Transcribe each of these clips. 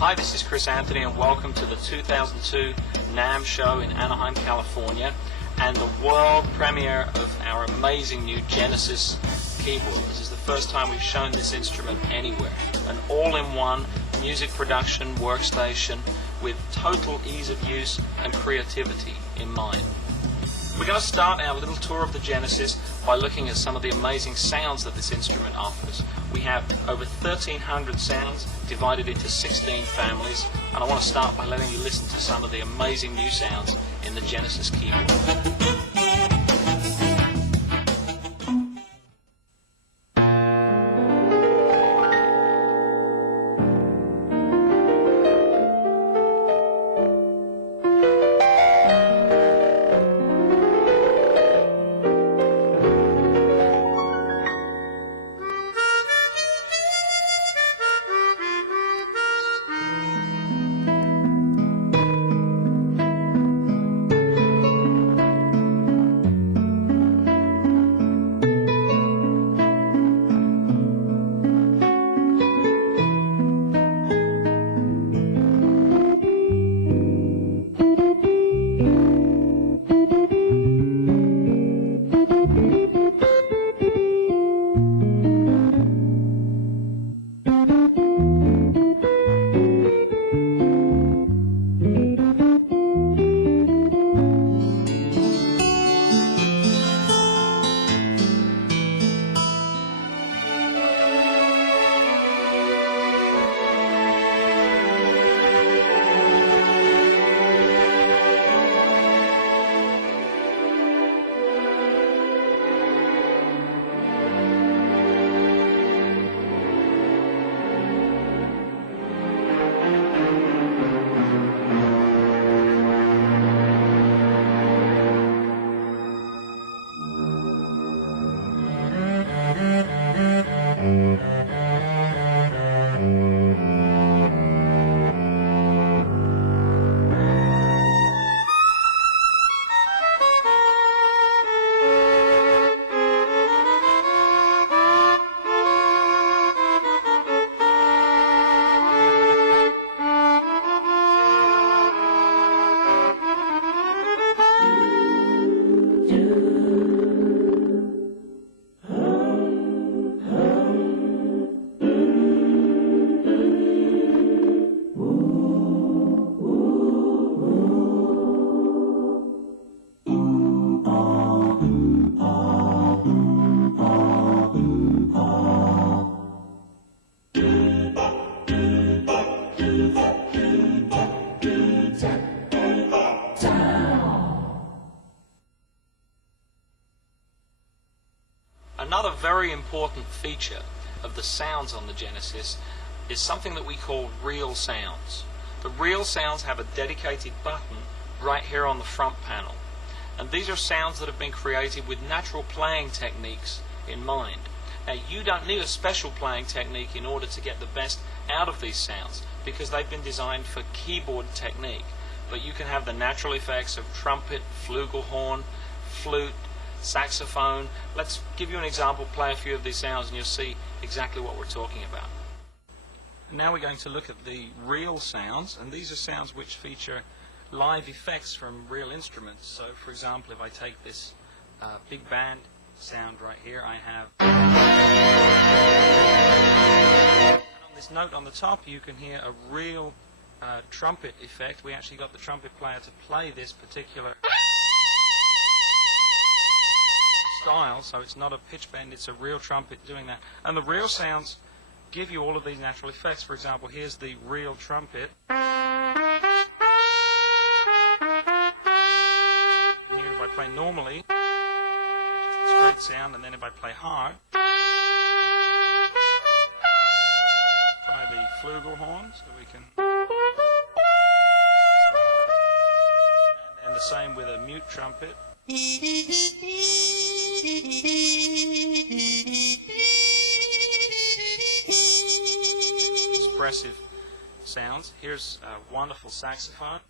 Hi, this is Chris Anthony and welcome to the 2002 NAMM show in Anaheim, California, and the world premiere of our amazing new GENESYS keyboard. This is the first time we've shown this instrument anywhere. An all-in-one music production workstation with total ease of use and creativity in mind. We're going to start our little tour of the GENESYS by looking at some of the amazing sounds that this instrument offers. We have over 1,300 sounds divided into 16 families, and I want to start by letting you listen to some of the amazing new sounds in the GENESYS keyboard. Another very important feature of the sounds on the GENESYS is something that we call real sounds. The real sounds have a dedicated button right here on the front panel, and these are sounds that have been created with natural playing techniques in mind. Now, you don't need a special playing technique in order to get the best out of these sounds because they've been designed for keyboard technique, but you can have the natural effects of trumpet, flugelhorn, flute, saxophone. Let's give you an example, play a few of these sounds, and you'll see exactly what we're talking about. Now we're going to look at the real sounds, and these are sounds which feature live effects from real instruments. So, for example, if I take this big band sound right here, I have, and on this note on the top you can hear a real trumpet effect. We actually got the trumpet player to play this particular style, so it's not a pitch bend, it's a real trumpet doing that. And the real sounds give you all of these natural effects. For example, here's the real trumpet. And here if I play normally, just a straight sound, and then if I play hard, try the flugelhorn, so we can, and then the same with a mute trumpet. Expressive sounds. Here's a wonderful saxophone.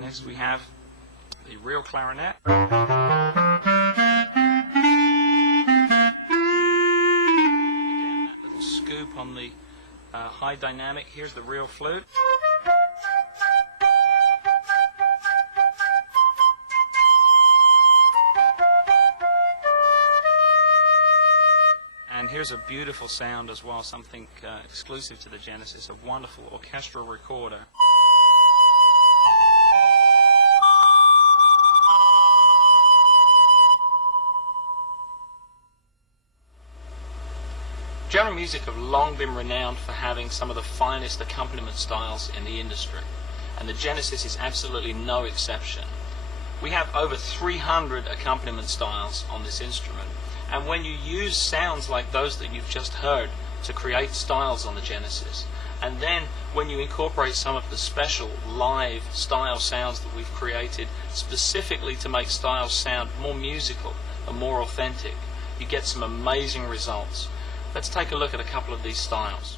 Next we have the real clarinet. high dynamic. Here's the real flute. And here's a beautiful sound as well, something exclusive to the Genesis, a wonderful orchestral recorder. General Music have long been renowned for having some of the finest accompaniment styles in the industry, and the Genesis is absolutely no exception. We have over 300 accompaniment styles on this instrument, and when you use sounds like those that you've just heard to create styles on the Genesis, and then when you incorporate some of the special live style sounds that we've created specifically to make styles sound more musical and more authentic, you get some amazing results. Let's take a look at a couple of these styles.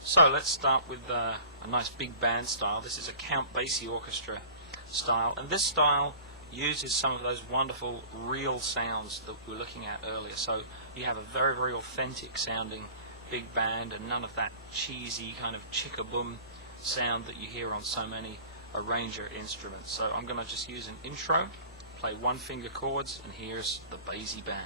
So let's start with a nice big band style. This is a Count Basie orchestra style, and this style uses some of those wonderful real sounds that we were looking at earlier. So you have a very, very authentic sounding big band and none of that cheesy kind of chicka-boom sound that you hear on so many arranger instruments. So I'm going to just use an intro, play one finger chords, and here's the Basie band.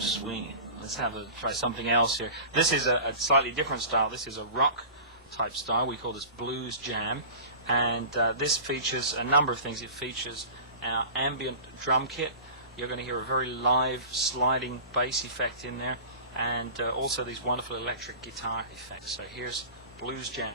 Swinging. Let's try something else here. This is a slightly different style. This is a rock type style. We call this blues jam, and this features a number of things. It features our ambient drum kit. You're going to hear a very live sliding bass effect in there, and also these wonderful electric guitar effects. So here's blues jam.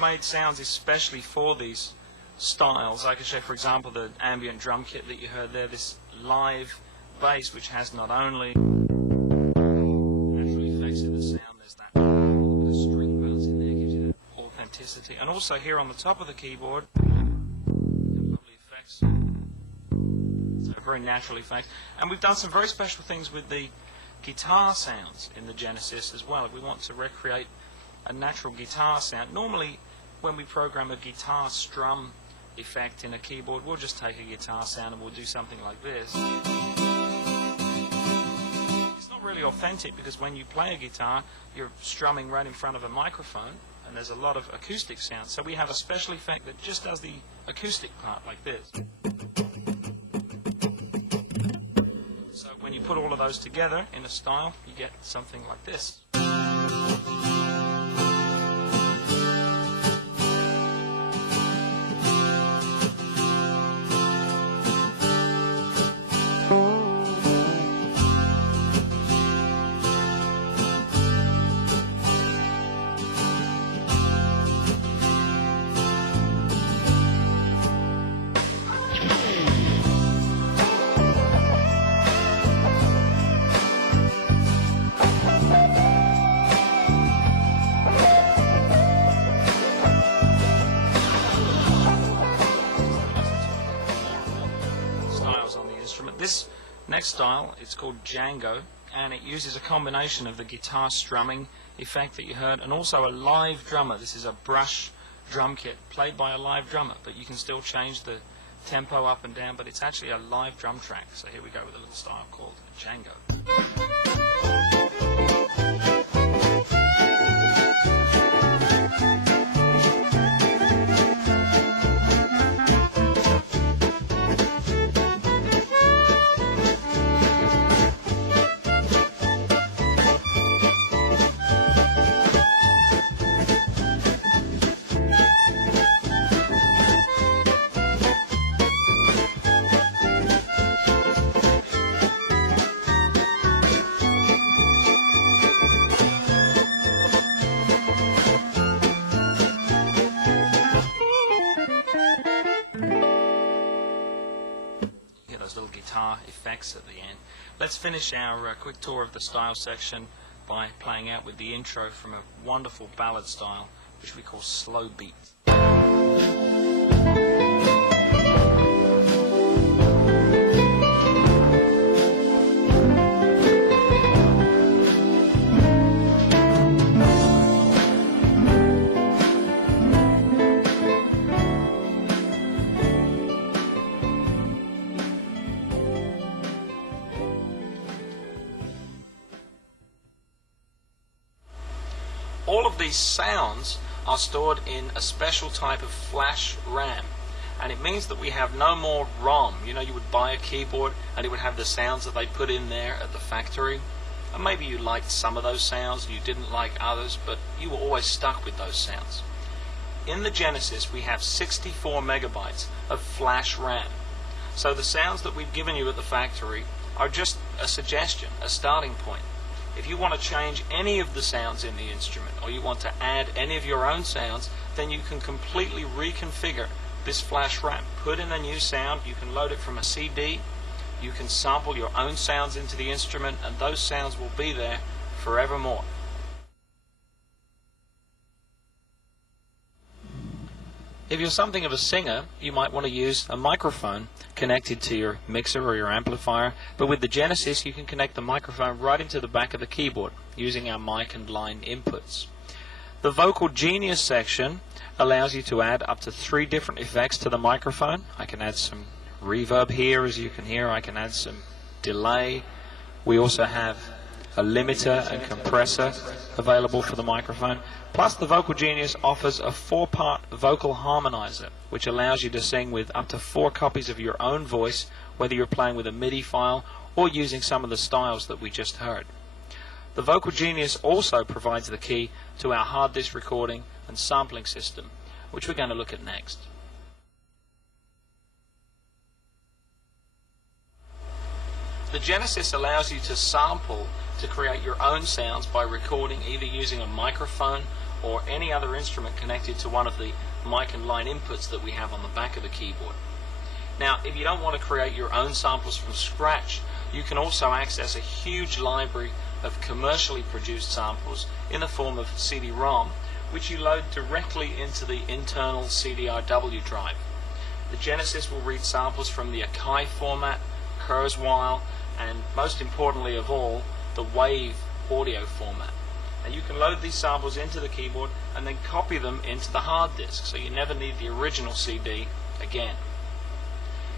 Made sounds especially for these styles. I can show, for example, the ambient drum kit that you heard there, this live bass which has not only natural effects in the sound, there's that the string bounce in there, gives you that authenticity, and also here on the top of the keyboard, lovely effects, so very natural effects. And we've done some very special things with the guitar sounds in the Genesis as well. If we want to recreate a natural guitar sound, normally when we program a guitar strum effect in a keyboard, we'll just take a guitar sound and we'll do something like this. It's not really authentic because when you play a guitar, you're strumming right in front of a microphone and there's a lot of acoustic sound. So we have a special effect that just does the acoustic part like this. So when you put all of those together in a style, you get something like this. This next style, it's called Django, and it uses a combination of the guitar strumming effect that you heard and also a live drummer. This is a brush drum kit played by a live drummer, but you can still change the tempo up and down, but it's actually a live drum track. So here we go with a little style called Django. Little guitar effects at the end. Let's finish our quick tour of the style section by playing out with the intro from a wonderful ballad style which we call slow beat. All of these sounds are stored in a special type of flash RAM, and it means that we have no more ROM. You know, you would buy a keyboard and it would have the sounds that they put in there at the factory, and maybe you liked some of those sounds, you didn't like others, but you were always stuck with those sounds. In the Genesis we have 64 megabytes of flash RAM, so the sounds that we've given you at the factory are just a suggestion, a starting point. If you want to change any of the sounds in the instrument, or you want to add any of your own sounds, then you can completely reconfigure this flash RAM. Put in a new sound, you can load it from a CD, you can sample your own sounds into the instrument, and those sounds will be there forevermore. If you're something of a singer, you might want to use a microphone connected to your mixer or your amplifier, but with the Genesis you can connect the microphone right into the back of the keyboard using our mic and line inputs. The Vocal Genius section allows you to add up to 3 different effects to the microphone. I can add some reverb here, as you can hear. I can add some delay. We also have a limiter and compressor available for the microphone. Plus, the Vocal Genius offers a 4-part vocal harmonizer, which allows you to sing with up to 4 copies of your own voice, whether you're playing with a MIDI file or using some of the styles that we just heard. The Vocal Genius also provides the key to our hard disk recording and sampling system, which we're going to look at next. The Genesis allows you to sample to create your own sounds by recording either using a microphone or any other instrument connected to one of the mic and line inputs that we have on the back of the keyboard. Now, if you don't want to create your own samples from scratch, you can also access a huge library of commercially produced samples in the form of CD-ROM, which you load directly into the internal CDRW drive. The Genesis will read samples from the Akai format, Kurzweil, and most importantly of all, the WAVE audio format. And you can load these samples into the keyboard and then copy them into the hard disk, so you never need the original CD again.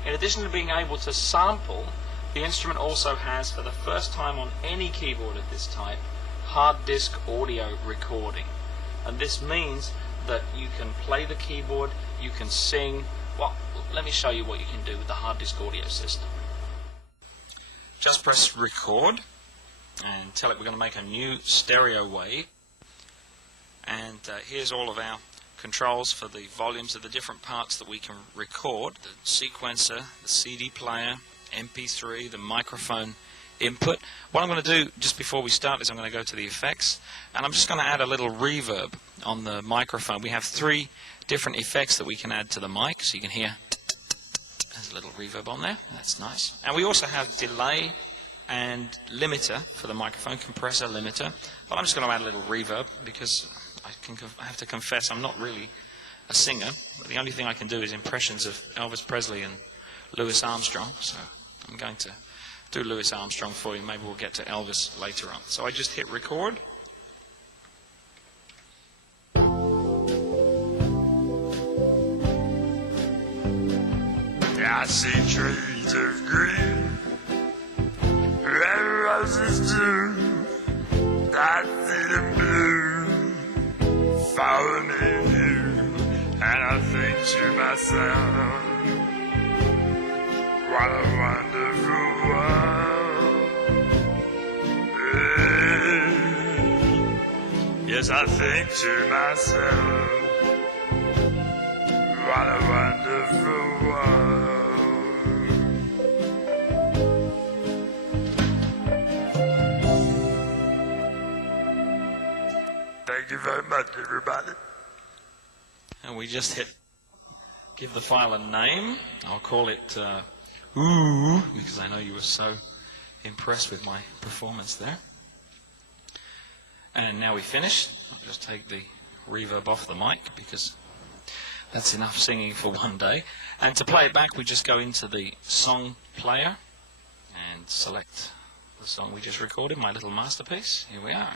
In addition to being able to sample, the instrument also has, for the first time on any keyboard of this type, hard disk audio recording. And this means that you can play the keyboard, you can sing. Well, let me show you what you can do with the hard disk audio system. Just press record and tell it we're going to make a new stereo wave, and here's all of our controls for the volumes of the different parts that we can record: the sequencer, the CD player, MP3, the microphone input. What I'm going to do just before we start is I'm going to go to the effects, and I'm just going to add a little reverb on the microphone. We have 3 different effects that we can add to the mic, so you can hear there's a little reverb on there. That's nice. And we also have delay and limiter for the microphone, compressor, limiter. But I'm just going to add a little reverb because I have to confess I'm not really a singer. The only thing I can do is impressions of Elvis Presley and Louis Armstrong. So I'm going to do Louis Armstrong for you. Maybe we'll get to Elvis later on. So I just hit record. I see trees of green, red roses too. I see them blue, falling in you, and I think to myself, what a wonderful world. Yes, I think to myself, what a wonderful world. Thank you very much, everybody. And we just hit give the file a name. I'll call it Ooh, because I know you were so impressed with my performance there. And now we finish. I'll just take the reverb off the mic because that's enough singing for one day. And to play it back, we just go into the song player and select the song we just recorded, my little masterpiece. Here we are.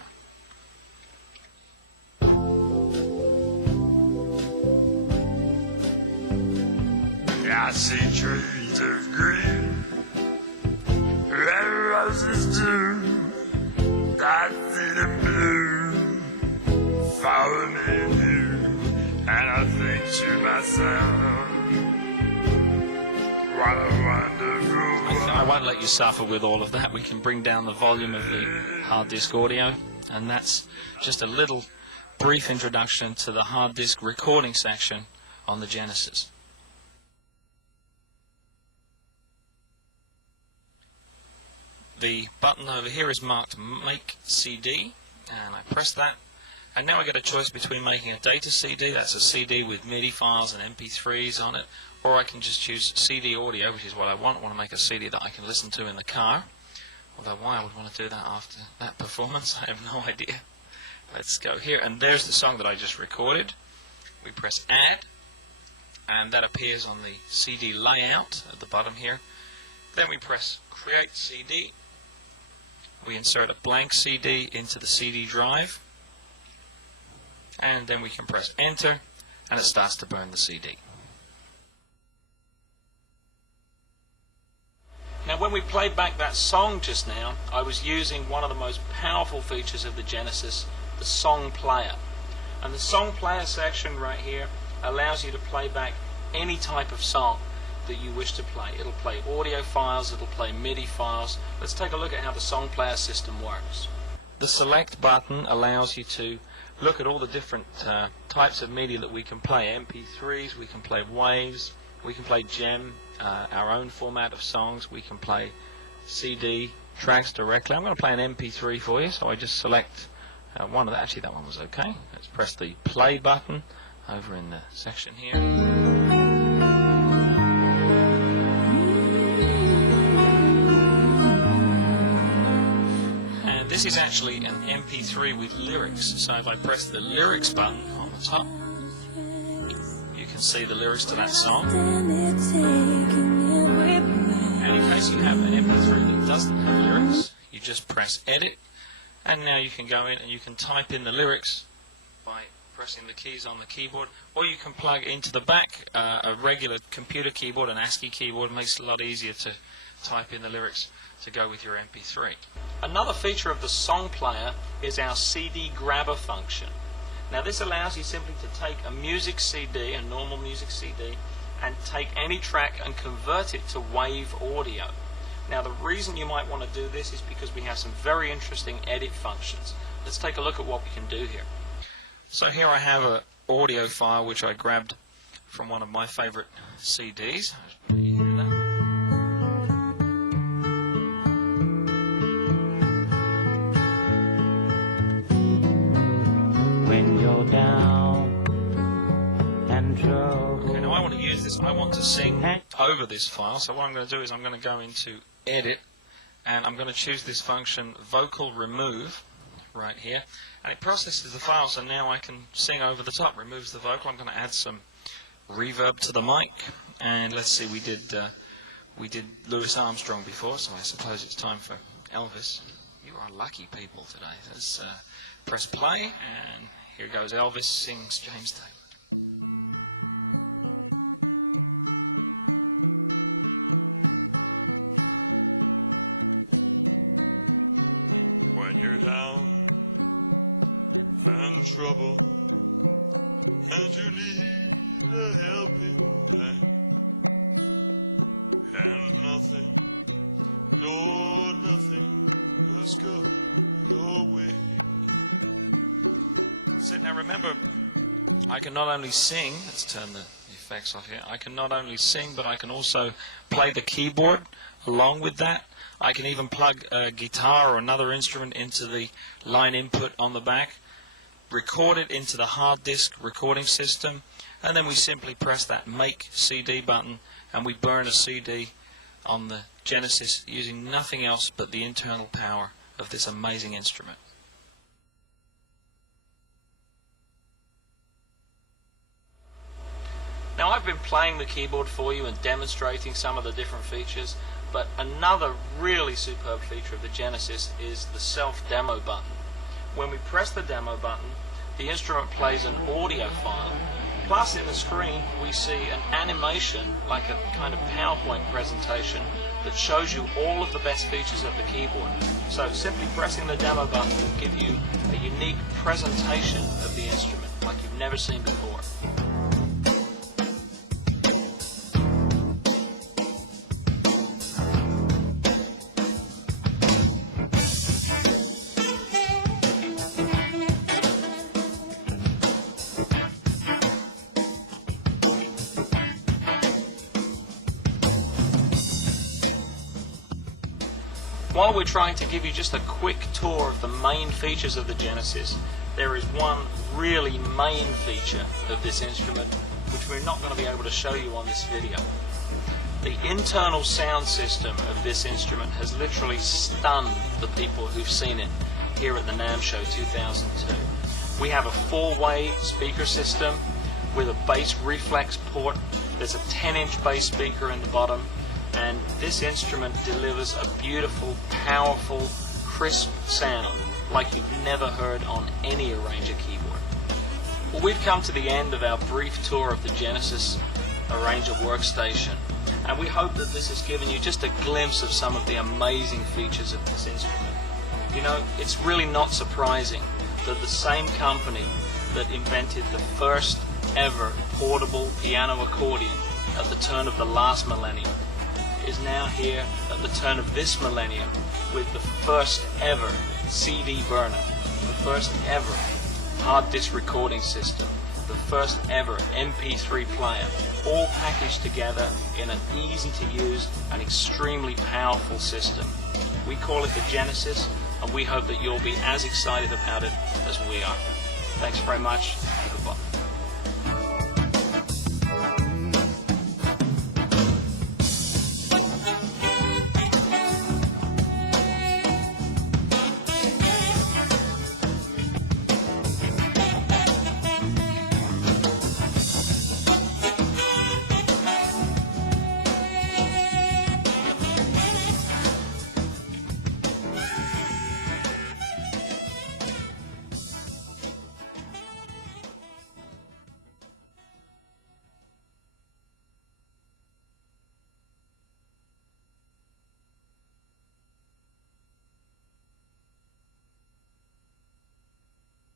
I see trees of green, red roses too. I see them blue, falling in you, and I think to myself, what a wonderful world. I won't let you suffer with all of that. We can bring down the volume of the hard disk audio, and that's just a little brief introduction to the hard disk recording section on the Genesis. The button over here is marked Make CD, and I press that, and now I get a choice between making a data CD, that's a CD with MIDI files and MP3s on it, or I can just choose CD audio, which is what I want. I want to make a CD that I can listen to in the car, although why I would want to do that after that performance, I have no idea. Let's go here, and there's the song that I just recorded. We press Add, and that appears on the CD layout at the bottom here. Then we press Create CD. We insert a blank CD into the CD drive, and then we can press Enter, and it starts to burn the CD. Now, when we played back that song just now, I was using one of the most powerful features of the Genesis, the song player. And the song player section right here allows you to play back any type of song that you wish to play. It'll play audio files, it'll play MIDI files. Let's take a look at how the song player system works. The select button allows you to look at all the different types of media that we can play. MP3s, we can play waves, we can play GEM, our own format of songs, we can play CD tracks directly. I'm going to play an MP3 for you, so I just select one of that. Actually, that one was okay. Let's press the play button over in the section here. This is actually an MP3 with lyrics, so if I press the lyrics button on the top, you can see the lyrics to that song. And in case you have an MP3 that doesn't have lyrics, you just press Edit, and now you can go in and you can type in the lyrics by pressing the keys on the keyboard, or you can plug into the back a regular computer keyboard, an ASCII keyboard. It makes it a lot easier to type in the lyrics to go with your MP3. Another feature of the song player is our CD grabber function. Now this allows you simply to take a music CD, a normal music CD, and take any track and convert it to wave audio. Now the reason you might want to do this is because we have some very interesting edit functions. Let's take a look at what we can do here. So here I have an audio file which I grabbed from one of my favorite CDs. Okay, now I want to use this, I want to sing over this file, so what I'm going to do is I'm going to go into Edit, and I'm going to choose this function, Vocal Remove, right here, and it processes the file, so now I can sing over the top, removes the vocal. I'm going to add some reverb to the mic, and let's see, we did We did Louis Armstrong before, so I suppose it's time for Elvis. You are lucky people today. Let's press play, and here goes Elvis sings James Taylor. When you're down and trouble and you need a helping hand, and nothing, no nothing has come your way. So now remember, I can not only sing, let's turn the effects off here, I can not only sing, but I can also play the keyboard along with that. I can even plug a guitar or another instrument into the line input on the back, record it into the hard disk recording system, and then we simply press that Make CD button and we burn a CD on the Genesis using nothing else but the internal power of this amazing instrument. Now, I've been playing the keyboard for you and demonstrating some of the different features, but another really superb feature of the Genesis is the self-demo button. When we press the demo button, the instrument plays an audio file, plus in the screen we see an animation, like a kind of PowerPoint presentation, that shows you all of the best features of the keyboard. So simply pressing the demo button will give you a unique presentation of the instrument like you've never seen before. While we're trying to give you just a quick tour of the main features of the Genesis, there is one really main feature of this instrument which we're not going to be able to show you on this video. The internal sound system of this instrument has literally stunned the people who've seen it here at the NAMM Show 2002. We have a 4-way speaker system with a bass reflex port. There's a 10-inch bass speaker in the bottom, and this instrument delivers a beautiful, powerful, crisp sound like you've never heard on any Arranger keyboard. Well, we've come to the end of our brief tour of the Genesis Arranger workstation, and we hope that this has given you just a glimpse of some of the amazing features of this instrument. You know, it's really not surprising that the same company that invented the first ever portable piano accordion at the turn of the last millennium is now here at the turn of this millennium with the first ever CD burner, the first ever hard disk recording system, the first ever MP3 player, all packaged together in an easy to use and extremely powerful system. We call it the Genesis, and we hope that you'll be as excited about it as we are. Thanks very much. Goodbye.